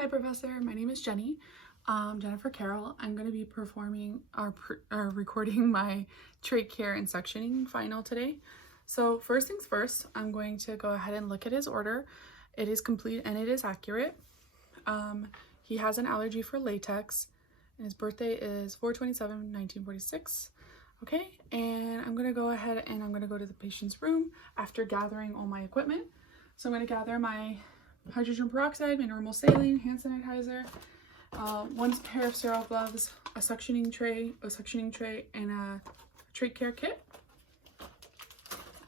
Hi, Professor. My name is Jenny. Jennifer Carroll. I'm going to be performing or recording my trach care and suctioning final today. So first things first, I'm going to go ahead and look at his order. It is complete and it is accurate. He has an allergy for latex, and his birthday is 4/27/1946. Okay, and I'm going to go ahead and I'm going to go to the patient's room after gathering all my equipment. So I'm going to gather my hydrogen peroxide, my normal saline, hand sanitizer, one pair of sterile gloves, a suctioning tray, and a trach care kit.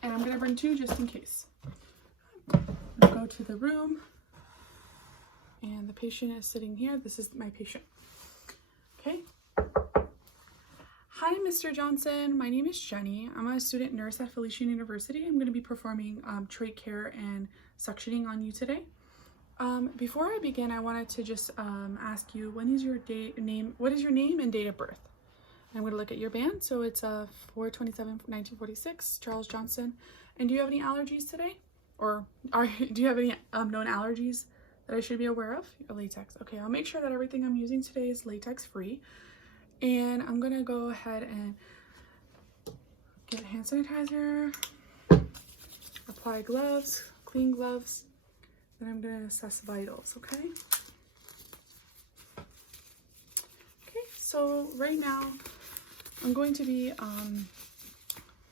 And I'm gonna bring two just in case. I'll go to the room, and the patient is sitting here. This is my patient. Okay. Hi, Mr. Johnson. My name is Jenny. I'm a student nurse at Felician University. I'm going to be performing trach care and suctioning on you today. Before I begin, I wanted to just ask you, what is your name and date of birth? I'm going to look at your band. So it's 4/27/1946, Charles Johnson. And do you have any allergies today? Or do you have any known allergies that I should be aware of? Latex. Okay, I'll make sure that everything I'm using today is latex free. And I'm going to go ahead and get hand sanitizer, apply gloves, clean gloves. Then I'm going to assess vitals, okay? Okay, so right now I'm going to be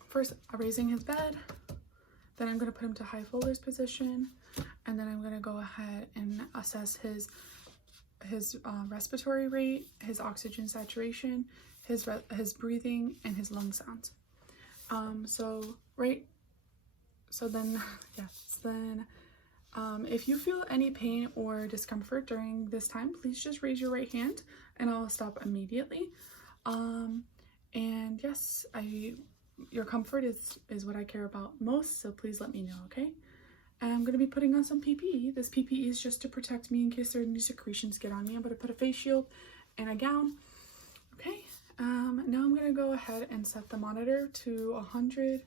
first raising his bed, then I'm going to put him to high folders position, and then I'm going to go ahead and assess his respiratory rate, his oxygen saturation, his breathing, and his lung sounds. If you feel any pain or discomfort during this time, please just raise your right hand and I'll stop immediately. And yes, your comfort is what I care about most, so please let me know, okay? And I'm going to be putting on some PPE. This PPE is just to protect me in case there are any secretions get on me. I'm going to put a face shield and a gown, okay? Now I'm going to go ahead and set the monitor to 100,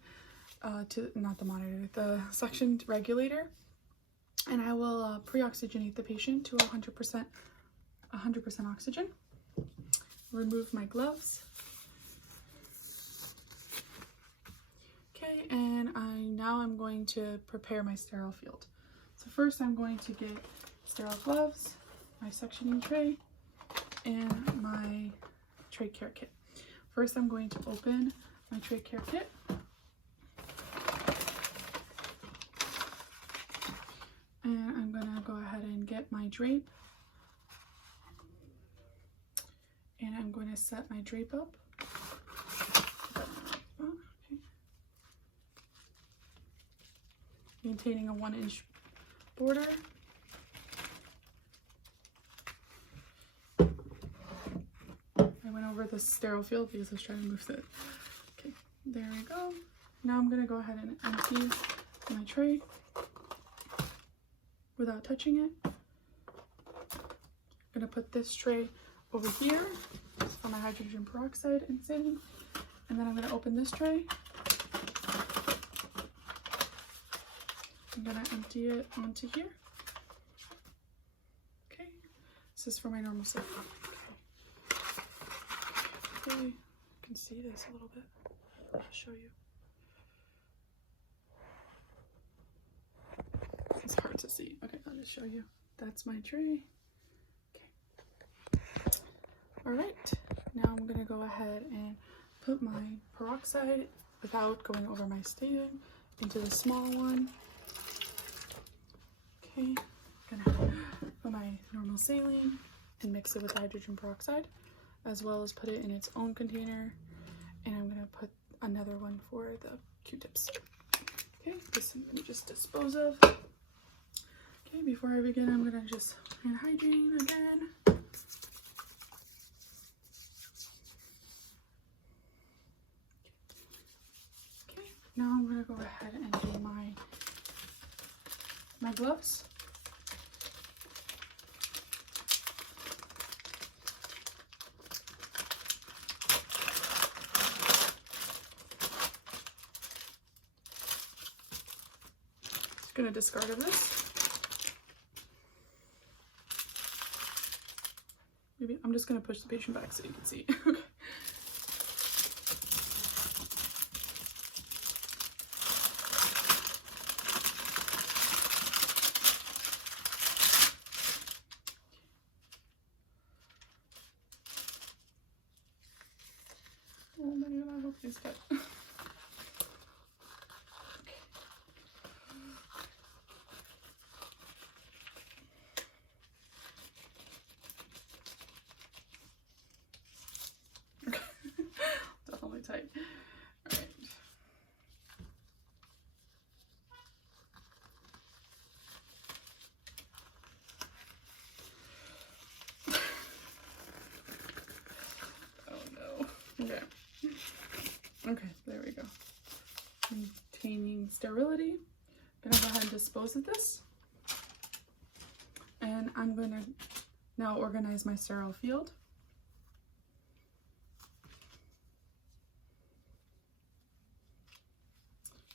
the suction regulator. And I will pre-oxygenate the patient to 100% oxygen. Remove my gloves. Okay, and now I'm going to prepare my sterile field. So first I'm going to get sterile gloves, my suctioning tray, and my trach care kit. First I'm going to open my trach care kit. And I'm going to go ahead and get my drape. And I'm going to set my drape up. Okay. Maintaining a 1-inch border. I went over the sterile field because I was trying to move it. Okay, there we go. Now I'm going to go ahead and empty my tray without touching it. I'm going to put this tray over here for my hydrogen peroxide and saline. And then I'm going to open this tray. I'm going to empty it onto here. Okay, this is for my normal saline. Okay, you can see this a little bit. I'll show you. It's hard to see. Okay, I'll just show you. That's my tray. Okay. All right. Now I'm gonna go ahead and put my peroxide without going over my station into the small one. Okay. Gonna put my normal saline and mix it with hydrogen peroxide, as well as put it in its own container. And I'm gonna put another one for the Q-tips. Okay. This I'm gonna just dispose of. Okay, before I begin, I'm going to just hand hygiene again. Okay, now I'm going to go ahead and do my gloves. Just going to discard of this. maybe I'm just gonna push the patient back so you can see. Okay. Oh my god, I hope he's dead. Okay. Definitely tight. Alright. Oh no. Okay. Okay, there we go. Maintaining sterility. I'm gonna go ahead and dispose of this. And I'm gonna now organize my sterile field.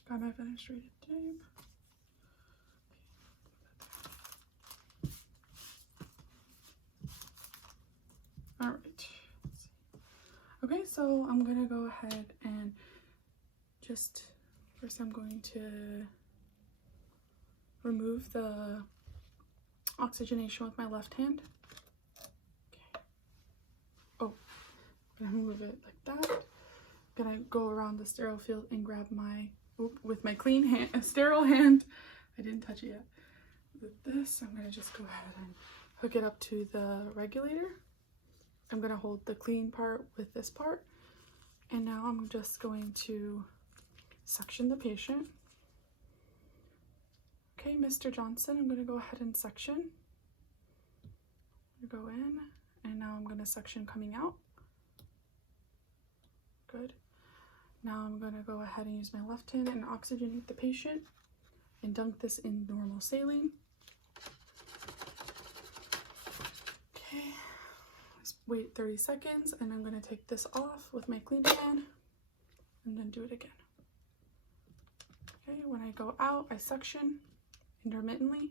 Got my fenestrated tape. All right. Okay, so I'm gonna go ahead and just first I'm going to remove the oxygenation with my left hand. Okay. Oh, I'm gonna move it like that. I'm gonna go around the sterile field and grab my, with my clean hand, a sterile hand. I didn't touch it yet. With this, I'm gonna just go ahead and hook it up to the regulator. I'm gonna hold the clean part with this part. And now I'm just going to suction the patient. Okay, Mr. Johnson, I'm gonna go ahead and suction. Go in, and now I'm gonna suction coming out. Good. Now I'm gonna go ahead and use my left hand and oxygenate the patient and dunk this in normal saline. Okay, just wait 30 seconds, and I'm gonna take this off with my clean hand and then do it again. Okay, when I go out, I suction intermittently.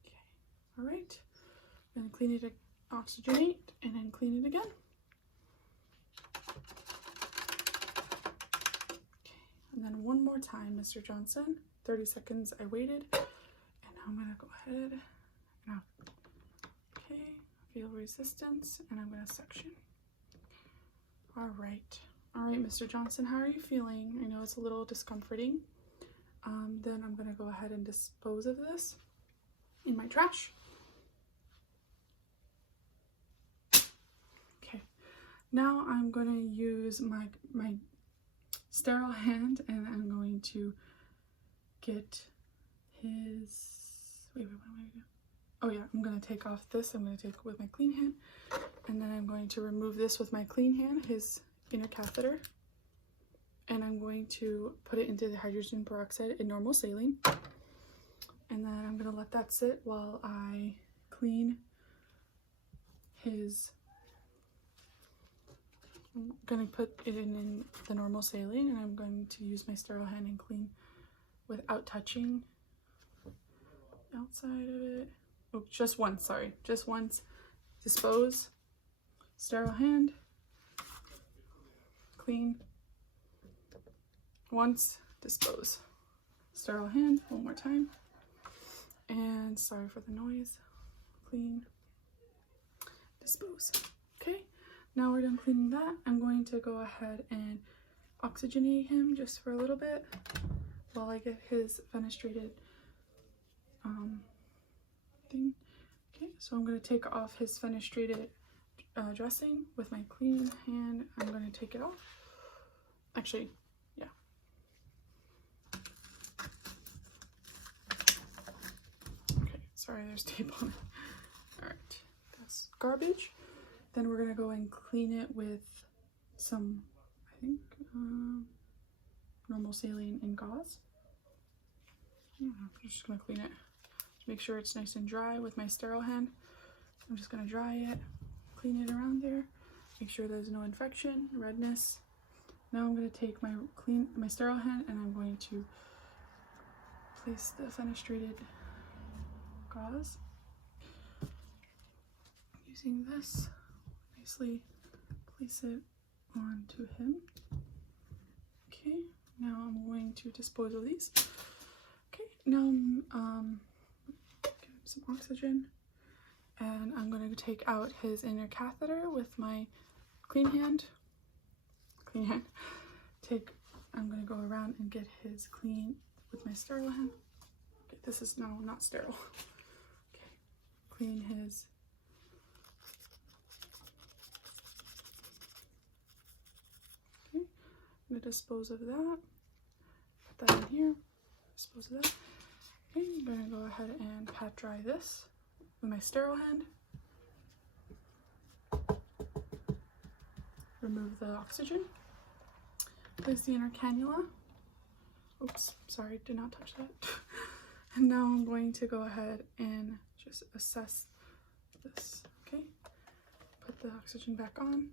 Okay, all right. Then clean it, oxygenate, and then clean it again. Okay, and then one more time, Mr. Johnson. 30 seconds I waited, and now I'm gonna go ahead and okay, feel resistance, and I'm gonna suction. All right, Mr. Johnson, how are you feeling? I know it's a little discomforting. Then I'm gonna go ahead and dispose of this in my trash. Now I'm going to use my sterile hand, and I'm going to get his, wait, what am I doing? Oh yeah, I'm going to take off this. I'm going to take it with my clean hand, and then I'm going to remove this with my clean hand, his inner catheter, and I'm going to put it into the hydrogen peroxide in normal saline, and then I'm going to let that sit while I clean his. I'm going to put it in the normal saline, and I'm going to use my sterile hand and clean without touching outside of it. Oh, just once, sorry. Just once. Dispose. Sterile hand. Clean. Once. Dispose. Sterile hand. One more time. And sorry for the noise. Clean. Dispose. Okay. Now we're done cleaning that. I'm going to go ahead and oxygenate him just for a little bit while I get his fenestrated thing. Okay, so I'm going to take off his fenestrated dressing with my clean hand. I'm going to take it off. Actually, yeah. Okay, sorry, there's tape on it. All right, that's garbage. Then we're gonna go and clean it with some, I think, normal saline and gauze. I'm just gonna clean it. Make sure it's nice and dry with my sterile hand. I'm just gonna dry it, clean it around there, make sure there's no infection, redness. Now I'm gonna take my sterile hand, and I'm going to place the fenestrated gauze. using this, nicely place it onto him. Okay, now I'm going to dispose of these. Okay, now give him some oxygen, and I'm going to take out his inner catheter with my clean hand. I'm going to go around and get his clean with my sterile hand. Okay, this is now not sterile. Okay, clean his. Okay, I'm going to dispose of that. Put that in here. Dispose of that. Okay, I'm going to go ahead and pat dry this with my sterile hand. Remove the oxygen. Place the inner cannula. Oops, sorry, did not touch that. And now I'm going to go ahead and just assess this, okay? Put the oxygen back on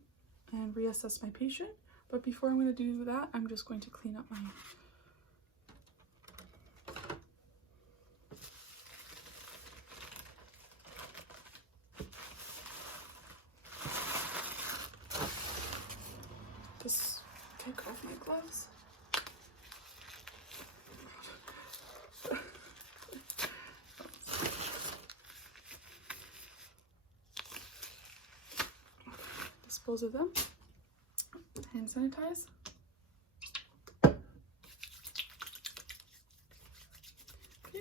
and reassess my patient. But before I'm going to do that, I'm just going to clean up my just take off my gloves. Dispose of them. Hand sanitize. Okay,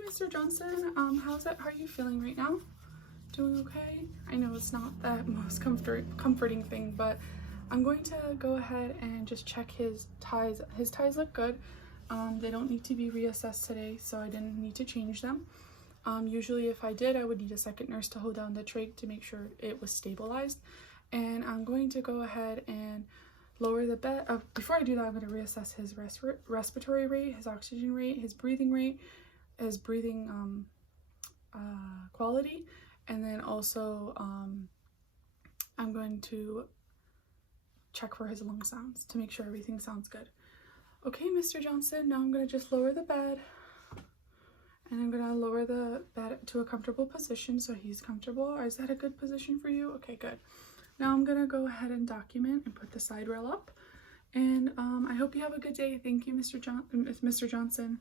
Mr. Johnson, how's it? How are you feeling right now? Doing okay? I know it's not the most comforting thing, but I'm going to go ahead and just check his ties. His ties look good. They don't need to be reassessed today, so I didn't need to change them. Usually if I did, I would need a second nurse to hold down the trach to make sure it was stabilized. And I'm going to go ahead and lower the bed. Before I do that, I'm going to reassess his respiratory rate, his oxygen rate, his breathing quality, and then also I'm going to check for his lung sounds to make sure everything sounds good. Okay, Mr. Johnson, now I'm going to just lower the bed, and I'm going to lower the bed to a comfortable position so he's comfortable. Is that a good position for you? Okay, good. Now I'm going to go ahead and document and put the side rail up, and I hope you have a good day. Thank you, Mr. Johnson.